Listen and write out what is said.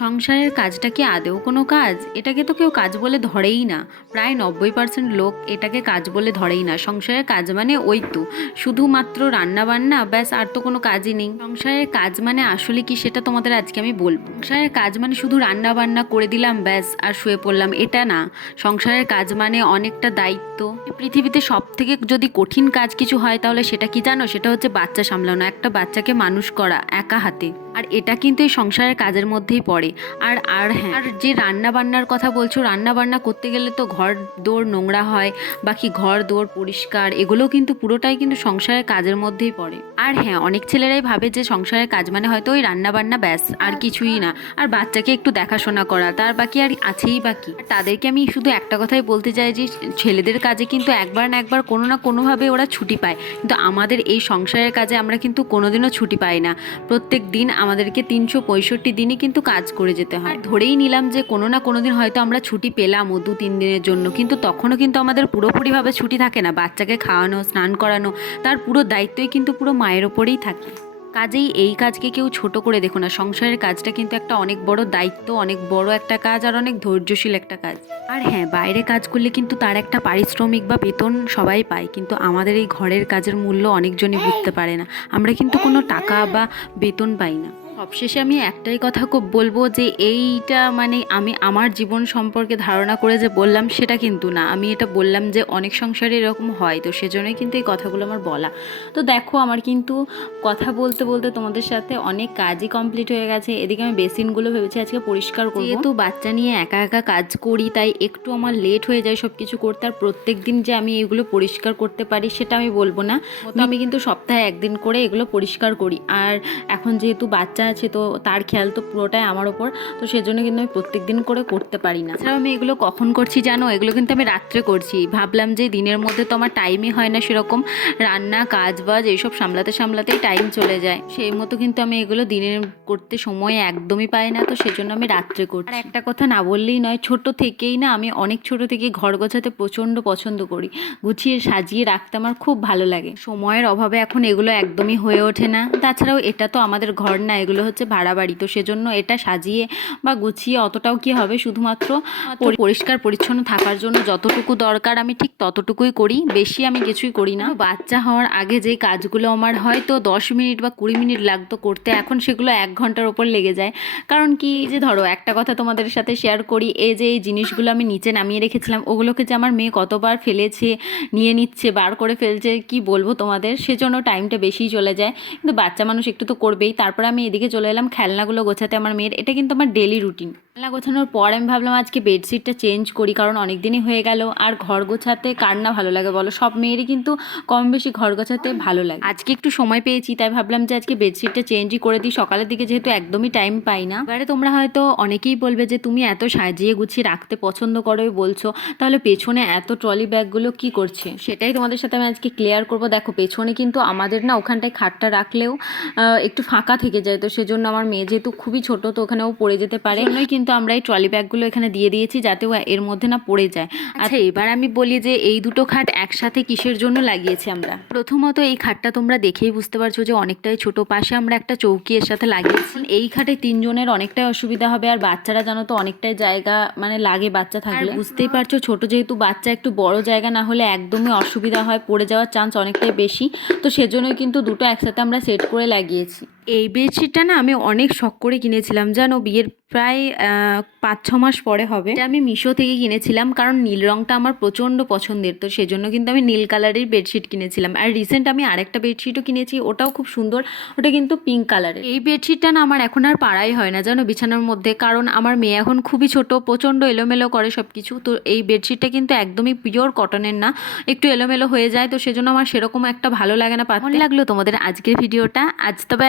সংসারের কাজটা কি আদৌ কোনো কাজ? এটাকে তো কেউ কাজ বলে ধরেই না। প্রায় 90% লোক এটাকে কাজ বলে ধরেই না। সংসারের কাজ মানে ওই তো শুধুমাত্র রান্না-বান্না, ব্যাস, আর তো কোনো কাজই নেই। সংসারের কাজ মানে আসলে কি সেটা তোমাদের আজকে আমি বলবো। সংসারের কাজ মানে শুধু রান্না-বান্না করে দিলাম ব্যাস আর শুয়ে পড়লাম, এটা না। সংসারের কাজ মানে অনেকটা দায়িত্ব। পৃথিবীতে সবথেকে যদি কঠিন কাজ কিছু হয় তাহলে সেটা কি জানো? সেটা হচ্ছে বাচ্চা সামলানো, একটা বাচ্চাকে মানুষ করা একা হাতে। আর এটা কিন্তু এই সংসারের কাজের মধ্যেই পড়ে। আর হ্যাঁ, আর যে রান্না বান্নার কথা বলছো, রান্না বান্না করতে গেলে তো ঘর দোর নোংরা হয়, বাকি ঘর দোর পরিষ্কার, এগুলো কিন্তু পুরোটাই কিন্তু সংসারের কাজের মধ্যেই পড়ে। আর হ্যাঁ, অনেক ছেলেরাই ভাবে যে সংসারের কাজ মানে হয়তো ওই রান্না বান্না ব্যাস, আর কিছুই না। আর বাচ্চাকে একটু দেখাশোনা করা, তার বাকি আর আছেই বাকি। তাদেরকে আমি শুধু একটা কথাই বলতে চাই যে ছেলেদের কাজে কিন্তু একবার না একবার কোনো না কোনোভাবে ওরা ছুটি পায়, কিন্তু আমাদের এই সংসারের কাজে আমরা কিন্তু কোনোদিনও ছুটি পাই না। প্রত্যেক দিন আমাদেরকে 365 দিনই কিন্তু কাজ করে যেতে হয়। ধরেই নিলাম যে কোনো না কোনো দিন হয়তো আমরা ছুটি পেলামও 2-3 দিনের জন্য, কিন্তু তখনও কিন্তু আমাদের পুরোপুরিভাবে ছুটি থাকে না। বাচ্চাকে খাওয়ানো, স্নান করানো, তার পুরো দায়িত্বই কিন্তু পুরো মায়ের ওপরেই থাকে। কাজেই এই কাজকে কেউ ছোট করে দেখো না। সংসারের কাজটা কিন্তু একটা অনেক বড় দায়িত্ব, অনেক বড় একটা কাজ, আর অনেক ধৈর্যশীল একটা কাজ। আর হ্যাঁ, বাইরে কাজ করলে কিন্তু তার একটা পারিশ্রমিক বা বেতন সবাই পায়, কিন্তু আমাদের এই ঘরের কাজের মূল্য অনেকজনই বুঝতে পারে না। আমরা কিন্তু কোনো টাকা বা বেতন পাই না। সবশেষে আমি একটাই কথা বলবো যে এইটা মানে আমি আমার জীবন সম্পর্কে ধারণা করে যে বললাম সেটা কিন্তু না। আমি এটা বললাম যে অনেক সংসারে এরকম হয়, তো সেজন্যই কিন্তু এই কথাগুলো আমার বলা। তো দেখো, আমার কিন্তু কথা বলতে বলতে তোমাদের সাথে অনেক কাজই কমপ্লিট হয়ে গেছে। এদিকে আমি বেসিনগুলো ভেবেছি আজকে পরিষ্কার করব। যেহেতু বাচ্চা নিয়ে একা একা কাজ করি, তাই একটু আমার লেট হয়ে যায় সব কিছু করতে। আর প্রত্যেক দিন যে আমি এগুলো পরিষ্কার করতে পারি সেটা আমি বলবো না। আমি কিন্তু সপ্তাহে একদিন করে এগুলো পরিষ্কার করি। আর এখন যেহেতু বাচ্চা আছে, তো তার খেয়াল তো পুরোটাই আমার ওপর, তো সেজন্য কিন্তু আমি প্রত্যেক দিন করে করতে পারি না। এছাড়াও আমি এগুলো কখন করছি জানো? এগুলো কিন্তু আমি রাত্রে করছি। ভাবলাম যে দিনের মধ্যে তো আমার টাইমই হয় না সেরকম, রান্না কাজ বাজ এইসব সামলাতেই টাইম চলে যায়। সেই মতো কিন্তু আমি এগুলো দিনের করতে সময় একদমই পাই না, তো সেজন্য আমি রাত্রে করছি। আর একটা কথা না বললেই নয়, ছোট থেকেই না আমি অনেক ছোট থেকে ঘর গোছাতে প্রচণ্ড পছন্দ করি। গুছিয়ে সাজিয়ে রাখতে আমার খুব ভালো লাগে। সময়ের অভাবে এখন এগুলো একদমই হয়ে ওঠে না। তাছাড়াও এটা তো আমাদের ঘর না, এগুলো হচ্ছে ভাড়া বাড়ি, তো সেজন্য এটা সাজিয়ে বা গুছিয়ে অতটাও কি হবে, শুধুমাত্র পরিষ্কার পরিচ্ছন্ন থাকার জন্য যতটুকু দরকার আমি ঠিক ততটুকুই করি, বেশি আমি কিছুই করি না। বাচ্চা হওয়ার আগে যে কাজগুলো আমার হয়তো 10 মিনিট বা 20 মিনিট লাগতো করতে, এখন সেগুলো 1 ঘন্টার ওপর লেগে যায়। কারণ কি, যে ধরো একটা কথা তোমাদের সাথে শেয়ার করি, এই জিনিসগুলো আমি নিচে নামিয়ে রেখেছিলাম, ওগুলোকে যে আমার মেয়ে কতবার ফেলেছে, নিয়ে নিচ্ছে, বার করে ফেলছে, কি বলবো তোমাদের, সেজন্য টাইমটা বেশিই চলে যায়। কিন্তু বাচ্চা মানুষ একটু তো করবেই। তারপরে আমি এদিকে চলে এলাম খেলনাগুলো গোছাতে আমার মেয়ের। এটা কিন্তু আমার ডেলি রুটিন। খেলনা গোছানোর পর আমি ভাবলাম আজকে বেডশিটটা চেঞ্জ করি, কারণ অনেক দিনই হয়ে গেল। আর ঘর গোছাতে কার না ভালো লাগে বলো? সব মেয়েরই কিন্তু কম বেশি ঘর গোছাতে ভালো লাগে। আজকে একটু সময় পেয়েছি, তাই ভাবলাম যে আজকে বেডশিটটা চেঞ্জই করে দিই। সকালের দিকে যেহেতু একদমই টাইম পাই না। এবারে তোমরা হয়তো অনেকেই বলবে যে তুমি এত সাজিয়ে গুছিয়ে রাখতে পছন্দ করোই বলছো, তাহলে পেছনে এত ট্রলি ব্যাগগুলো কি করছে? সেটাই তোমাদের সাথে আমি আজকে ক্লিয়ার করবো। দেখো, পেছনে কিন্তু আমাদের না ওখানটায় খাটটা রাখলেও একটু ফাঁকা থেকে যায়, তো সেজন্য আমার মেয়ে যেহেতু খুবই ছোট, তো ওখানেও পড়ে যেতে পারে। কিন্তু আমরা এই ট্রলি ব্যাগগুলো এখানে দিয়ে দিয়েছি যাতে ও এর মধ্যে না পড়ে যায়। আচ্ছা, এবার আমি বলি যে এই দুটো খাট একসাথে কিসের জন্য লাগিয়েছি আমরা। প্রথমত এই খাটটা তোমরা দেখেই বুঝতে পারছো যে অনেকটাই ছোট। পাশে আমরা একটা চৌকি এর সাথে লাগিয়েছি। এই খাটে 3 জনের অনেকটাই অসুবিধা হবে, আর বাচ্চারা জানো তো অনেকটাই জায়গা মানে লাগে বাচ্চা থাকলে। বুঝতেই পারছো, ছোট যেহেতু বাচ্চা, একটু বড় জায়গা না হলে একদমই অসুবিধা হয়, পড়ে যাওয়ার চান্স অনেকটাই বেশি। তো সেজন্যই কিন্তু দুটো একসাথে আমরা সেট করে লাগিয়েছি। এই বেডশিটটা না আমি অনেক শখ করে কিনেছিলাম জানো, বিয়ের প্রায় 5-6 মাস পরে হবে। এটা আমি মিশো থেকে কিনেছিলাম, কারণ নীল রঙটা আমার প্রচণ্ড পছন্দের, তো সেজন্য কিন্তু আমি নীল কালারের বেডশিট কিনেছিলাম। আর রিসেন্ট আমি আরেকটা বেডশিটও কিনেছি, ওটাও খুব সুন্দর, ওটা কিন্তু পিঙ্ক কালারের। এই বেডশিটটা না আমার এখন আর পাড়াই হয় না জানো বিছানার মধ্যে, কারণ আমার মেয়ে এখন খুবই ছোট, প্রচণ্ড এলোমেলো করে সব কিছু। তো এই বেডশিটটা কিন্তু একদমই পিওর কটনের না, একটু এলোমেলো হয়ে যায়, তো সেজন্য আমার সেরকম একটা ভালো লাগে না। পাতলা লাগলো তোমাদের আজকের ভিডিওটা। আজ তবে